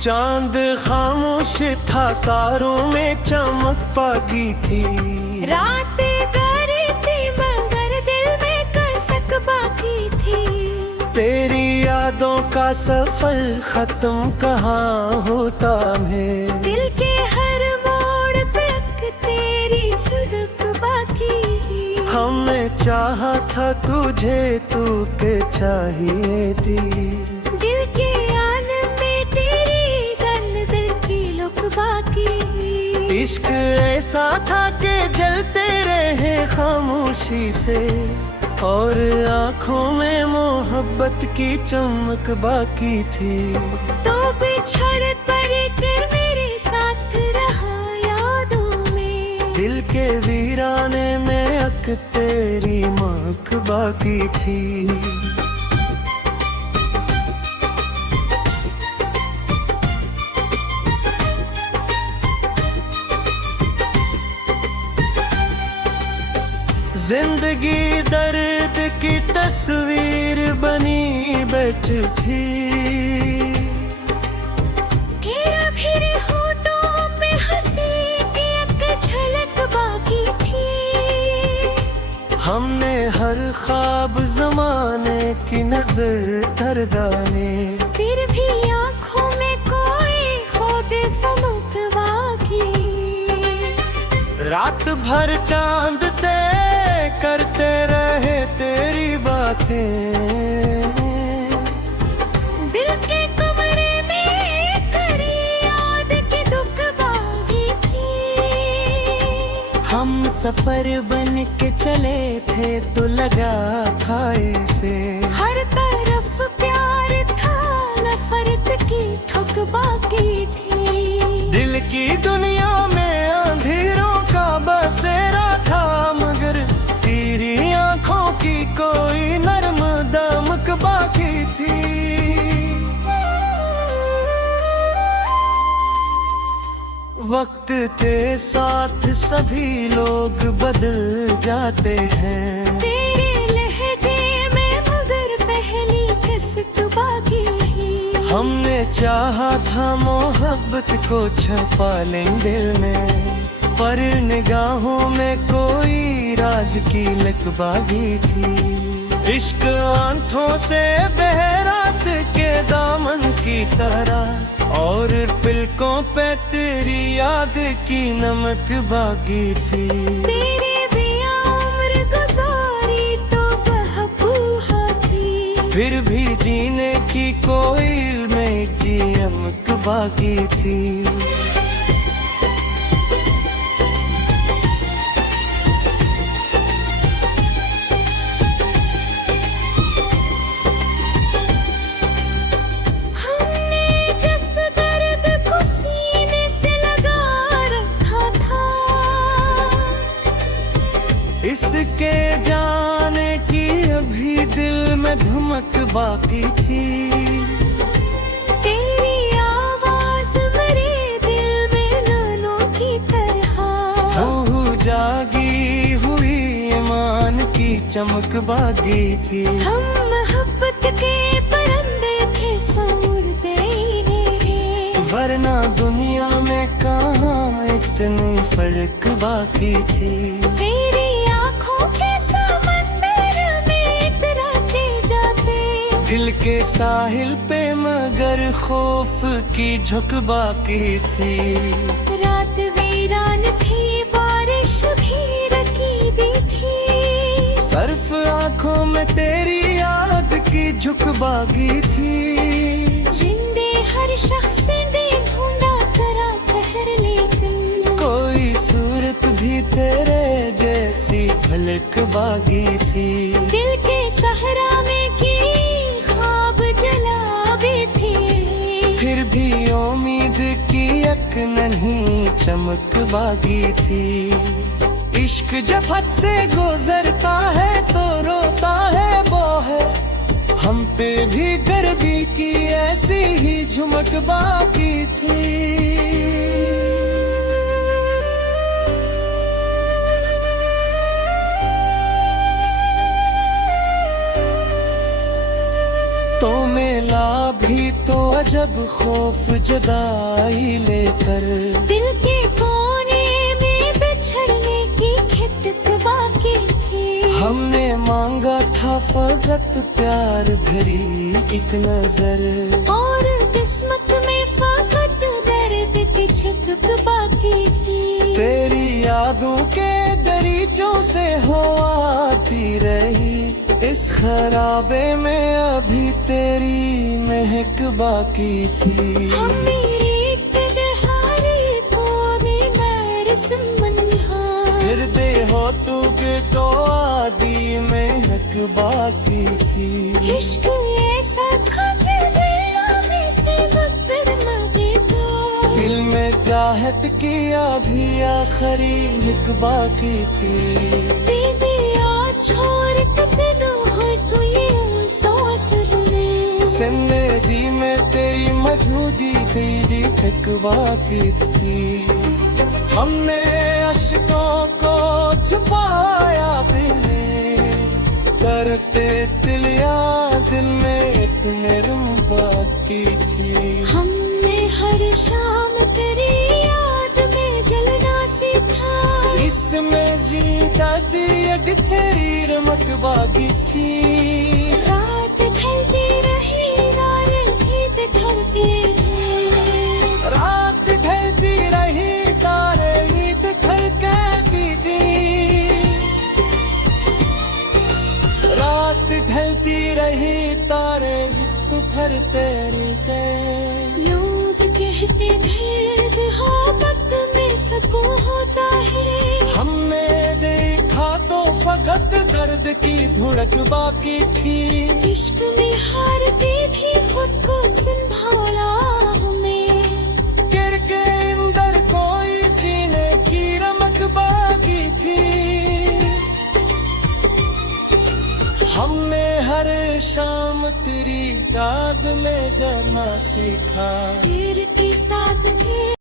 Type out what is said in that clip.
चांद खामोश था, तारों में चमक बाकी थी। रातें गहरी थी मगर दिल में कसक बाकी थी। तेरी यादों का सफर खत्म कहाँ होता है। दिल के हर मोड़ पे तेरी झलक बाकी। हमने चाहा था तुझे, तू के चाहिए थी। दिल के आने में तेरी गन दिल की लुक बाकी। इश्क ऐसा था कि जलते रहे खामोशी से, और आँखों में मोहब्बत की चमक बाकी थी। तो बिछड़ पड़ कर मेरे साथ रहा यादों में। दिल के वीराने में अक तेरी महक बाकी थी। जिंदगी दर्द की तस्वीर बनी बैठी थी। फिर होठों पे हंसी की एक झलक बाकी थी। हमने हर ख्वाब जमाने की नजर धर डाले, फिर भी आँखों में कोई खुद फलक बाकी। रात भर चांद से करते रहे तेरी बातें। दिल के कमरे में तेरी याद की दुख बाकी थी। हम सफर बन के चले थे तो लगा था इसे। हर तरफ प्यार था, नफरत की ठुक बाकी थी। दिल की दुनिया में अंधेरों का बसेरा था, मगर तेरी आंखों की कोई नर्म दमक बाकी थी। वक्त के साथ सभी लोग बदल जाते हैं। तेरे लहजे में मगर पहली किस्त बाकी नहीं। हमने चाहा था मोहब्बत को छुपा लें दिल में, पर निगाहों में कोई राज की लक बागी थी। इश्क आंखों से बह रात के दामन की तरह, और पलकों पे तेरी याद की नमक बागी थी। तेरे बिना उम्र गुजारी तो बहबूहा थी। फिर भी जीने की कोई में की अमक बाकी थी। इसके जाने की अभी दिल में धमक बाकी थी। तेरी आवाज मेरे दिल में नानों की तरह। रूह जागी हुई ईमान की चमक बाकी थी। हम मोहब्बत के परिंदे थे, सो उड़ते ही रहे। वरना दुनिया में कहाँ इतनी फर्क बाकी थी। दिल के साहिल पे मगर खौफ की झुक बाकी थी। रात वीरान थी, बारिश भी रकीबी थी। सर्फ आंखों में तेरी याद की झुक बाकी थी। जिंदे हर शख्स ने ढूंढा तेरा चेहरा, लेकिन कोई सूरत भी तेरे जैसी झलक बाकी थी। दिल के सहरा में फिर भी उम्मीद की एक नन्ही चमक बाकी थी। इश्क जब हद से गुजरता है तो रोता है वो है, हम पे भी गर्मी की ऐसी ही झुमक बाकी थी। जब खौफ जुदाई लेकर दिल के कोने में बिछड़ने की खिदमत बाकी थी। हमने मांगा था फकत प्यार भरी एक नजर, और किस्मत में फकत दर्द की झिकक बाकी थी। तेरी यादों के दरीचों से हो आती रही, इस खराबे में अभी तेरी महक बाकी थी। हम मेरी तन्हाई को भी नरस मनहा, फिर दे हो तू के तो आदि में हक बाकी थी। इश्क ऐसा था कि दिलों में से वक्त मांगे तो दिल में चाहत की अभी आखिरी हिक बाकी थी। दीदी आज छोड़ के तेनों हो तू ये सोसर में, जिंदगी में तेरी मौजूदी तेरी तक बाकी थी। हमने अश्कों को छुपाया बिने, करते तिलिया दिल में एक नरम बाकी थी। हमने हर शाम तेरी याद में जलना सीखा, इसमें जीता दी एक तेरी रमक बाकी थी। रात ढलती रही रात गीत ढलते थे, रात ढलती रही तारे ईद खलके दीदी, रात ढलती रही तारे भरते गए। लोग कहते दर्द मोहब्बत में सुकून होता है, हमने देखा तो फकत दर्द की धुड़क बाकी थी। इश्क में हारते भी खुद को संभाला हमें, गिर के अंदर कोई जीने की रमक बाकी थी। हमने हर शाम तेरी याद में जाना सीखा। तेरे के साथ थे